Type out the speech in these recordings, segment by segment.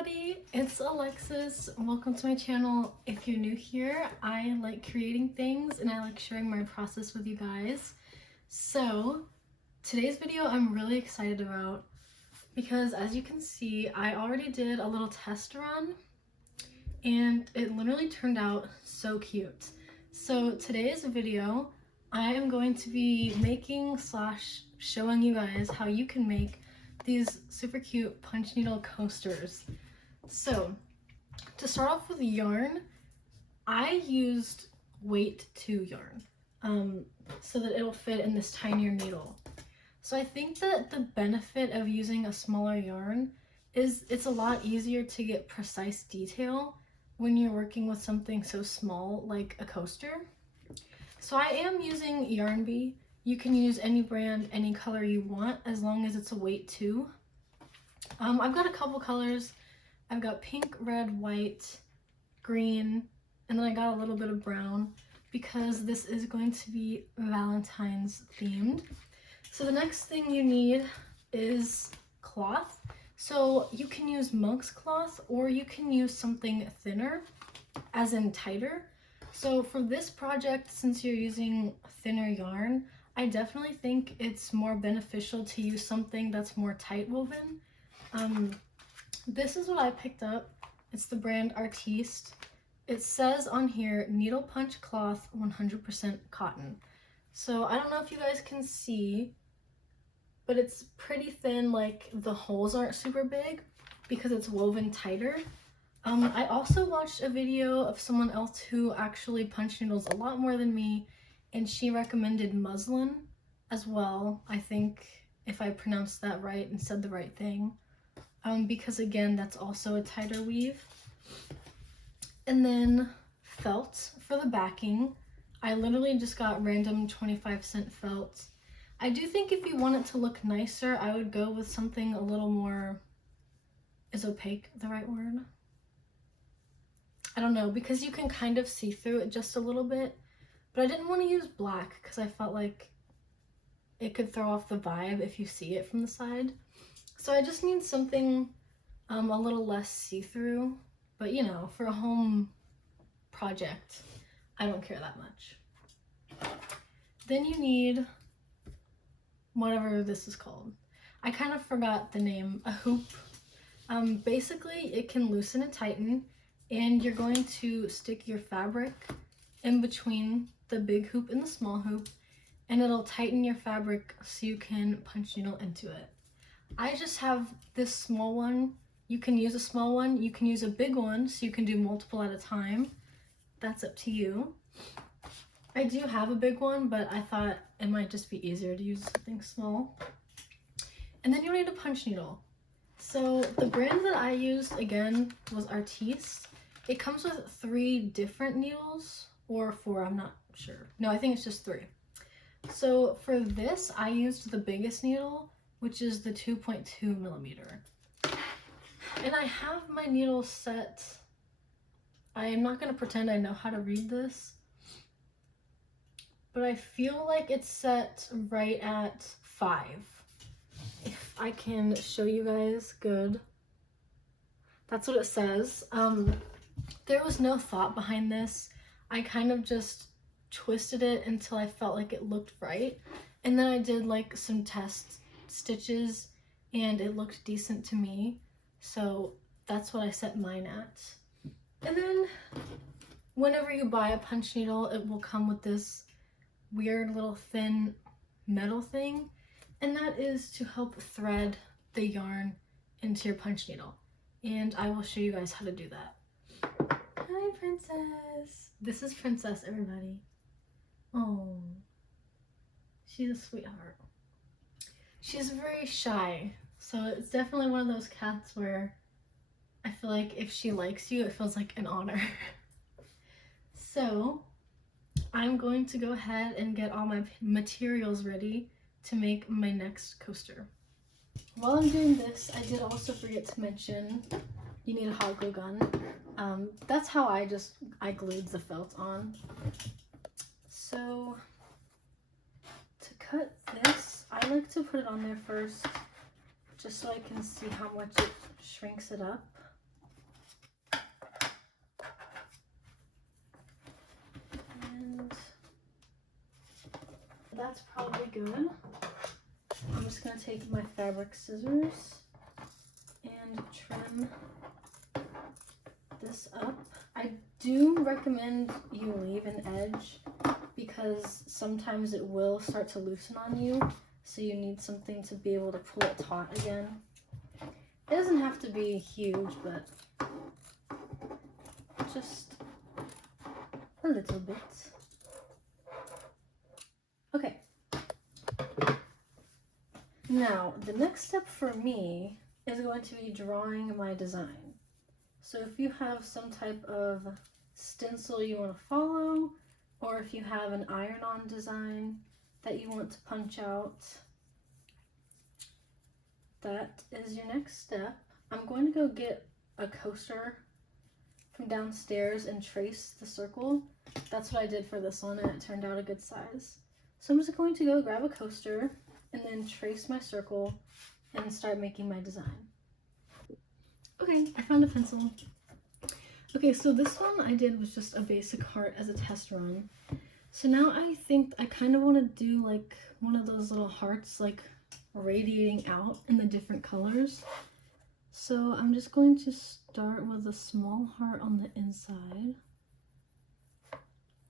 everybody, it's Alexis. Welcome to my channel. If you're new here, I like creating things and I like sharing my process with you guys. So today's video I'm really excited about because as you can see, I already did a little test run and it literally turned out so cute. So today's video, I am going to be making / showing you guys how you can make these super cute punch needle coasters. So to start off with yarn, I used weight 2 yarn so that it'll fit in this tinier needle. So I think that the benefit of using a smaller yarn is it's a lot easier to get precise detail when you're working with something so small like a coaster. So I am using Yarn Bee. You can use any brand, any color you want, as long as it's a weight 2. I've got a couple colors. I've got pink, red, white, green, and then I got a little bit of brown because this is going to be Valentine's themed. So the next thing you need is cloth. So you can use monk's cloth or you can use something thinner, as in tighter. So for this project, since you're using thinner yarn, I definitely think it's more beneficial to use something that's more tight woven. This is what I picked up. It's the brand Artiste. It says on here, needle punch cloth, 100% cotton. So I don't know if you guys can see, but it's pretty thin, like the holes aren't super big because it's woven tighter. I also watched a video of someone else who actually punch needles a lot more than me, and she recommended muslin as well, I think, if I pronounced that right and said the right thing, because again, that's also a tighter weave. And then felt for the backing. I literally just got random 25-cent felt. I do think if you want it to look nicer, I would go with something a little more, is opaque the right word? I don't know, because you can kind of see through it just a little bit, but I didn't want to use black because I felt like it could throw off the vibe if you see it from the side. So I just need something a little less see-through, but you know, for a home project, I don't care that much. Then you need whatever this is called. I kind of forgot the name, a hoop. Basically, it can loosen and tighten, and you're going to stick your fabric in between the big hoop and the small hoop, and it'll tighten your fabric so you can punch needle into it. I just have this small one. You can use a small one, you can use a big one so you can do multiple at a time. That's up to you. I do have a big one, but I thought it might just be easier to use something small. And then you need a punch needle. So the brand that I used, again, was Artiste. It comes with 3 different needles, or 4, I'm not sure. No, I think it's just 3. So for this, I used the biggest needle, which is the 2.2 millimeter. And I have my needle set. I am not going to pretend I know how to read this, but I feel like it's set right at 5. If I can show you guys good. That's what it says. There was no thought behind this. I kind of just twisted it until I felt like it looked right. And then I did like some test stitches and it looked decent to me. So that's what I set mine at. And then whenever you buy a punch needle, it will come with this weird little thin metal thing. And that is to help thread the yarn into your punch needle. And I will show you guys how to do that. Hi, Princess. This is Princess, everybody. Oh, she's a sweetheart. She's very shy, so it's definitely one of those cats where I feel like if she likes you, it feels like an honor. So I'm going to go ahead and get all my materials ready to make my next coaster. While I'm doing this, I did also forget to mention you need a hot glue gun. That's how I glued the felt on. So to cut this, I like to put it on there first just so I can see how much it shrinks it up. And that's probably good. I'm just gonna take my fabric scissors and trim this up. I do recommend you leave an edge because sometimes it will start to loosen on you, so you need something to be able to pull it taut again. It doesn't have to be huge, but just a little bit. Okay. Now, the next step for me is going to be drawing my design. So if you have some type of stencil you want to follow, or if you have an iron-on design that you want to punch out, that is your next step. I'm going to go get a coaster from downstairs and trace the circle. That's what I did for this one, and it turned out a good size. So I'm just going to go grab a coaster and then trace my circle and start making my design. Okay, I found a pencil. Okay, so this one I did was just a basic heart as a test run. So now I think I kind of want to do like one of those little hearts like radiating out in the different colors. So I'm just going to start with a small heart on the inside.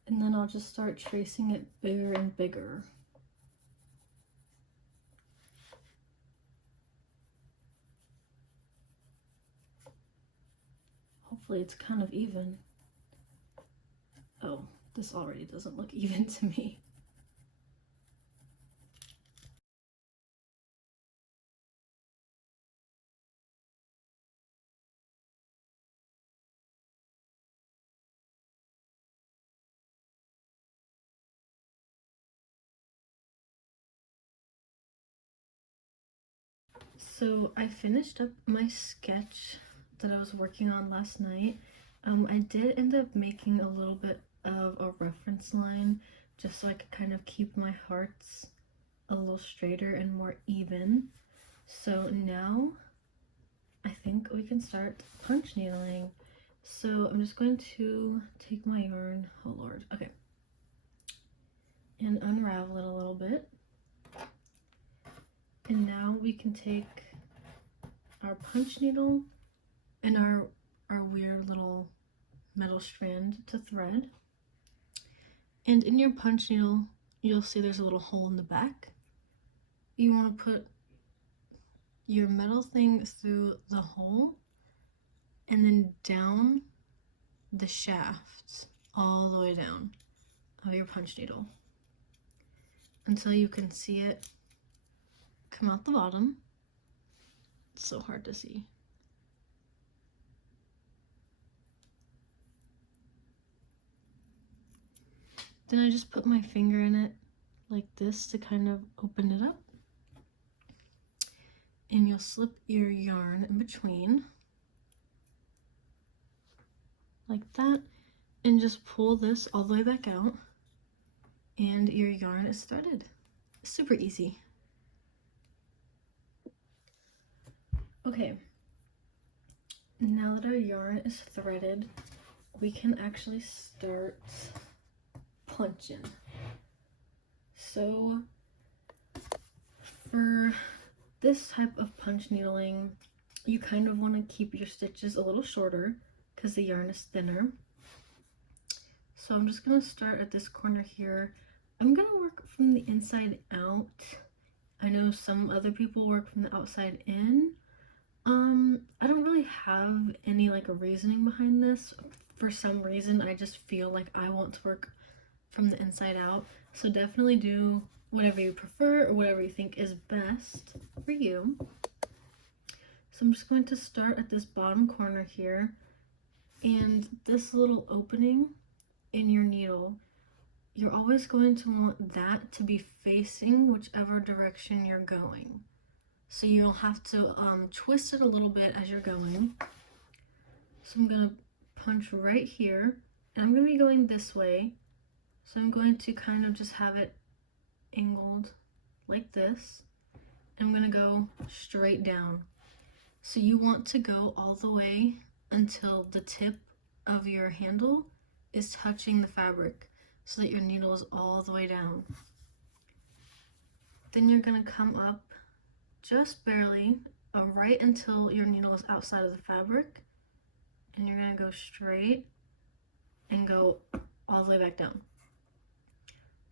And then I'll just start tracing it bigger and bigger. Hopefully it's kind of even. Oh, this already doesn't look even to me. So I finished up my sketch that I was working on last night. I did end up making a little bit of a reference line just so I could kind of keep my hearts a little straighter and more even. So now I think we can start punch needling. So I'm just going to take my yarn, oh lord, okay, and unravel it a little bit. And now we can take our punch needle and our weird little metal strand to thread. And in your punch needle, you'll see there's a little hole in the back. You want to put your metal thing through the hole and then down the shaft all the way down of your punch needle until you can see it come out the bottom. It's so hard to see. Then I just put my finger in it like this to kind of open it up. And you'll slip your yarn in between like that and just pull this all the way back out and your yarn is threaded. Super easy. Okay, now that our yarn is threaded, we can actually start punching. So for this type of punch needling, you kind of want to keep your stitches a little shorter because the yarn is thinner. So I'm just going to start at this corner here. I'm going to work from the inside out. I know some other people work from the outside in. I don't really have any like reasoning behind this. For some reason, I just feel like I want to work from the inside out. So definitely do whatever you prefer or whatever you think is best for you. So I'm just going to start at this bottom corner here, and this little opening in your needle, you're always going to want that to be facing whichever direction you're going. So you'll have to twist it a little bit as you're going. So I'm going to punch right here, and I'm going to be going this way. So I'm going to kind of just have it angled like this. I'm going to go straight down. So you want to go all the way until the tip of your handle is touching the fabric. so that your needle is all the way down. Then you're going to come up just barely, right until your needle is outside of the fabric, and you're going to go straight and go all the way back down.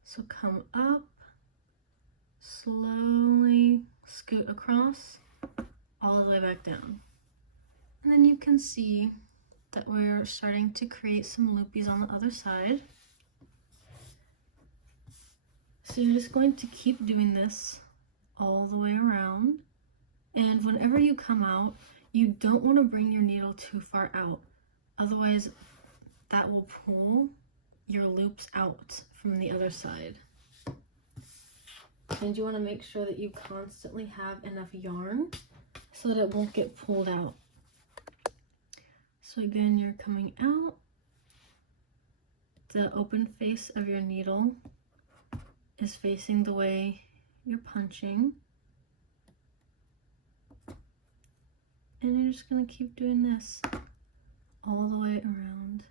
So come up, slowly scoot across, all the way back down. And then you can see that we're starting to create some loopies on the other side. So you're just going to keep doing this all the way around. And whenever you come out, you don't want to bring your needle too far out. Otherwise, that will pull your loops out from the other side. And you want to make sure that you constantly have enough yarn so that it won't get pulled out. So again, you're coming out. The open face of your needle is facing the way you're punching. And you're just going to keep doing this all the way around.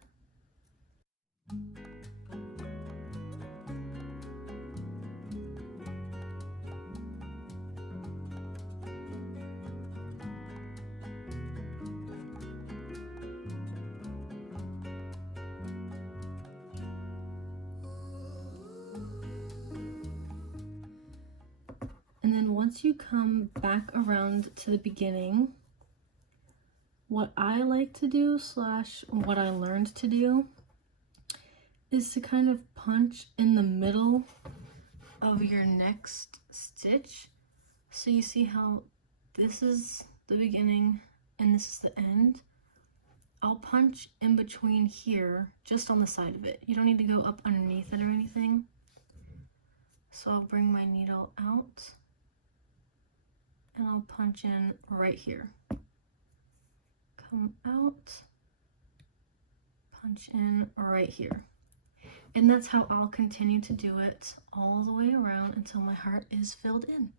And then once you come back around to the beginning, what I like to do / what I learned to do is to kind of punch in the middle of your next stitch. So you see how this is the beginning and this is the end. I'll punch in between here, just on the side of it. You don't need to go up underneath it or anything. So I'll bring my needle out and I'll punch in right here. Come out, punch in right here. And that's how I'll continue to do it all the way around until my heart is filled in.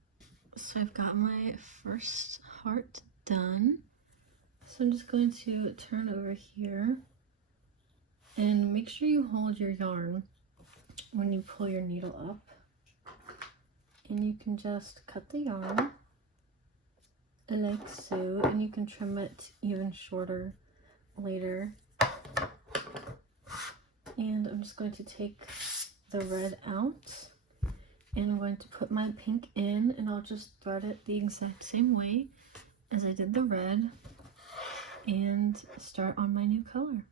So I've got my first heart done. So I'm just going to turn over here and make sure you hold your yarn when you pull your needle up. And you can just cut the yarn like so, and you can trim it even shorter later. And I'm just going to take the red out and I'm going to put my pink in, and I'll just thread it the exact same way as I did the red and start on my new color.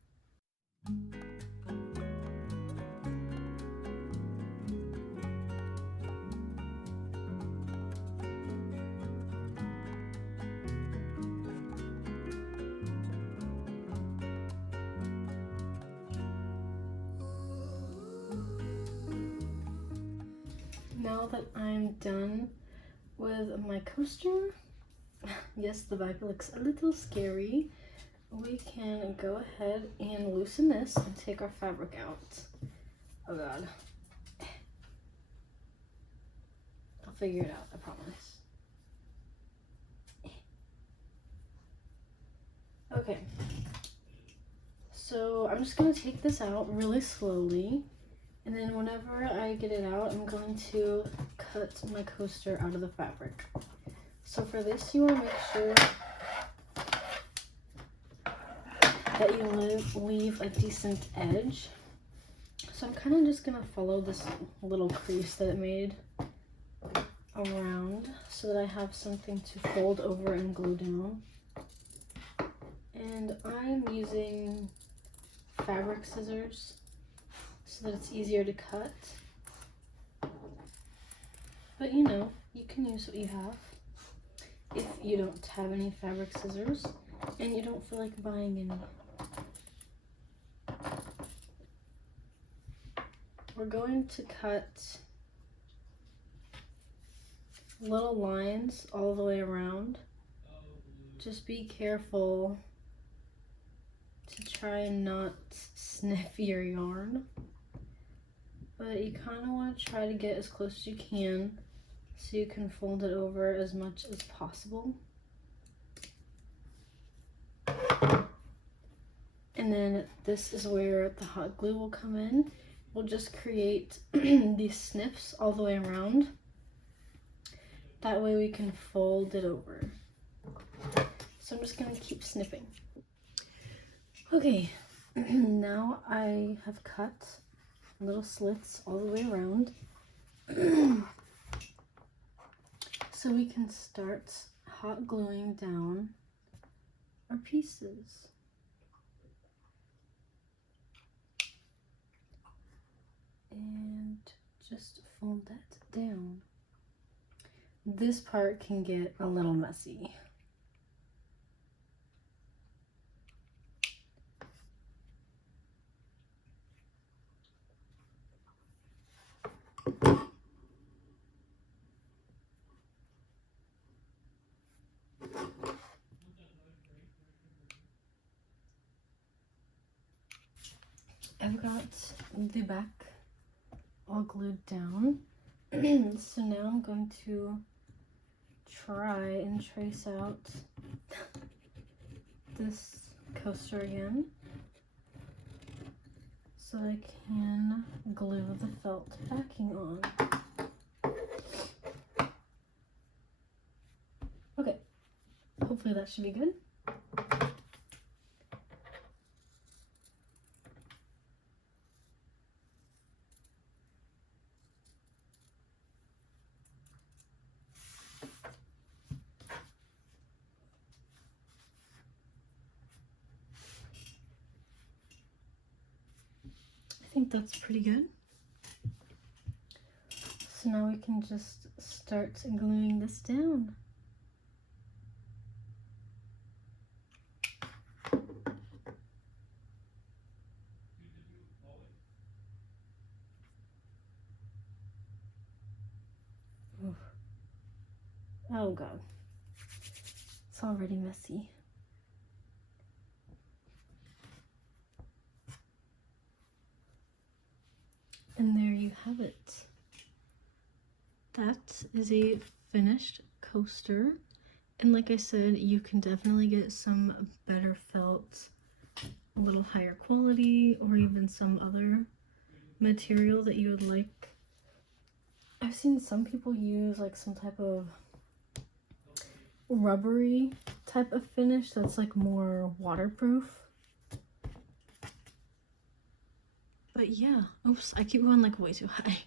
Now that I'm done with my coaster, yes, the back looks a little scary, we can go ahead and loosen this and take our fabric out. Oh god. I'll figure it out, I promise. Okay. So I'm just going to take this out really slowly. And then whenever I get it out, I'm going to cut my coaster out of the fabric. So for this, you want to make sure that you leave a decent edge. So I'm kind of just going to follow this little crease that it made around so that I have something to fold over and glue down. And I'm using fabric scissors so that it's easier to cut. But you know, you can use what you have. If you don't have any fabric scissors and you don't feel like buying any. We're going to cut little lines all the way around. Just be careful to try and not sniff your yarn. But you kind of want to try to get as close as you can so you can fold it over as much as possible. And then this is where the hot glue will come in. we'll just create these snips all the way around. That way we can fold it over. So I'm just gonna keep snipping. Okay, now I have cut little slits all the way around. So we can start hot gluing down our pieces. And just fold that down. This part can get a little messy. I've got the back all glued down. So now I'm going to try and trace out this coaster again so I can glue the felt backing on. Okay, hopefully that should be good. I think that's pretty good. So now we can just start gluing this down. Oof. Oh God, it's already messy. And there you have it. That is a finished coaster. And like I said, you can definitely get some better felt, a little higher quality, or even some other material that you would like. I've seen some people use like some type of rubbery type of finish that's like more waterproof. But yeah, oops, I keep going like way too high.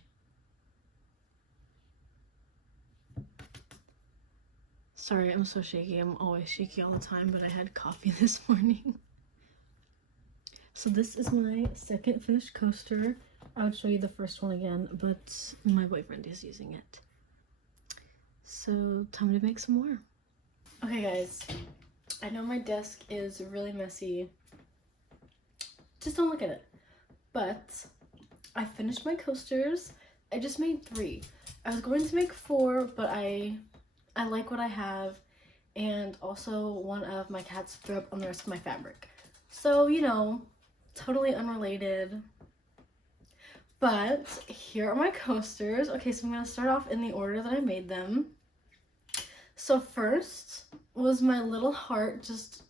Sorry, I'm so shaky. I'm always shaky all the time, but I had coffee this morning. So this is my second finished coaster. I would show you the first one again, but my boyfriend is using it. So time to make some more. Okay guys, I know my desk is really messy. Just don't look at it. But I finished my coasters. I just made 3. I was going to make 4, but I like what I have, and also one of my cats threw up on the rest of my fabric. So, you know, totally unrelated. But here are my coasters. Okay, so I'm going to start off in the order that I made them. So first was my little heart, just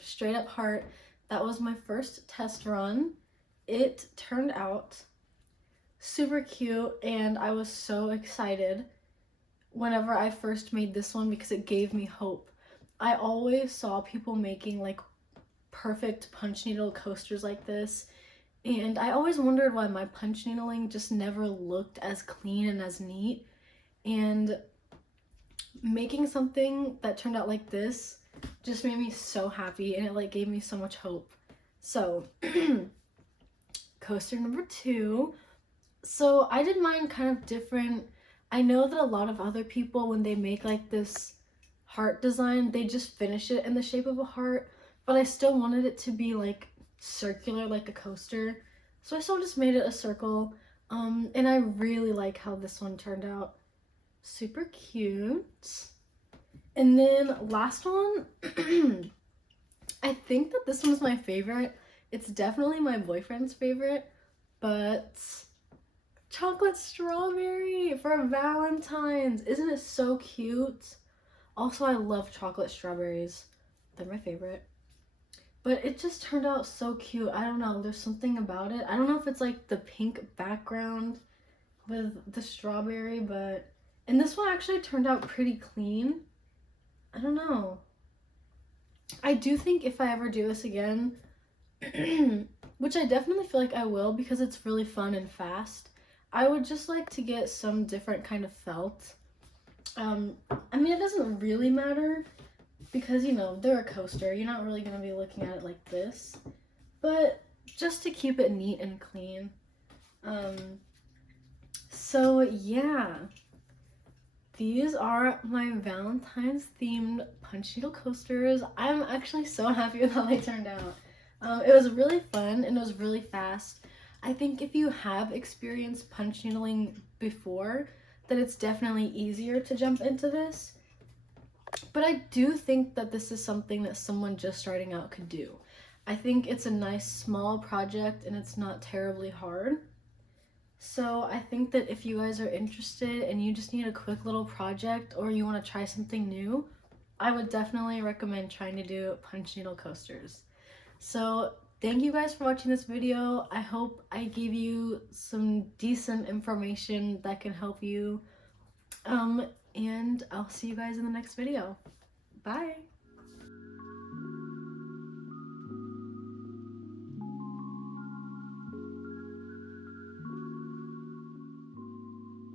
straight up heart. That was my first test run. It turned out super cute, and I was so excited whenever I first made this one because it gave me hope. I always saw people making like perfect punch needle coasters like this, and I always wondered why my punch needling just never looked as clean and as neat. And making something that turned out like this just made me so happy, and it like gave me so much hope. So coaster number 2. So I did mine kind of different. I know that a lot of other people, when they make like this heart design, they just finish it in the shape of a heart, but I still wanted it to be like circular, like a coaster. So I still just made it a circle. And I really like how this one turned out. Super cute. And then last one, I think that this one's my favorite. It's definitely my boyfriend's favorite, but chocolate strawberry for Valentines. Isn't it so cute? Also, I love chocolate strawberries. They're my favorite. but it just turned out so cute. I don't know, there's something about it. I don't know if it's like the pink background with the strawberry, but and this one actually turned out pretty clean. I don't know. I do think if I ever do this again, which I definitely feel like I will because it's really fun and fast, I would just like to get some different kind of felt. I mean, it doesn't really matter because, you know, they're a coaster. You're not really going to be looking at it like this. But just to keep it neat and clean. So, yeah. These are my Valentine's themed punch needle coasters. I'm actually so happy with how they turned out. It was really fun and it was really fast. I think if you have experienced punch needling before, then it's definitely easier to jump into this. But I do think that this is something that someone just starting out could do. I think it's a nice small project and it's not terribly hard. So I think that if you guys are interested and you just need a quick little project or you want to try something new, I would definitely recommend trying to do punch needle coasters. So thank you guys for watching this video. I hope I gave you some decent information that can help you. And I'll see you guys in the next video. Bye!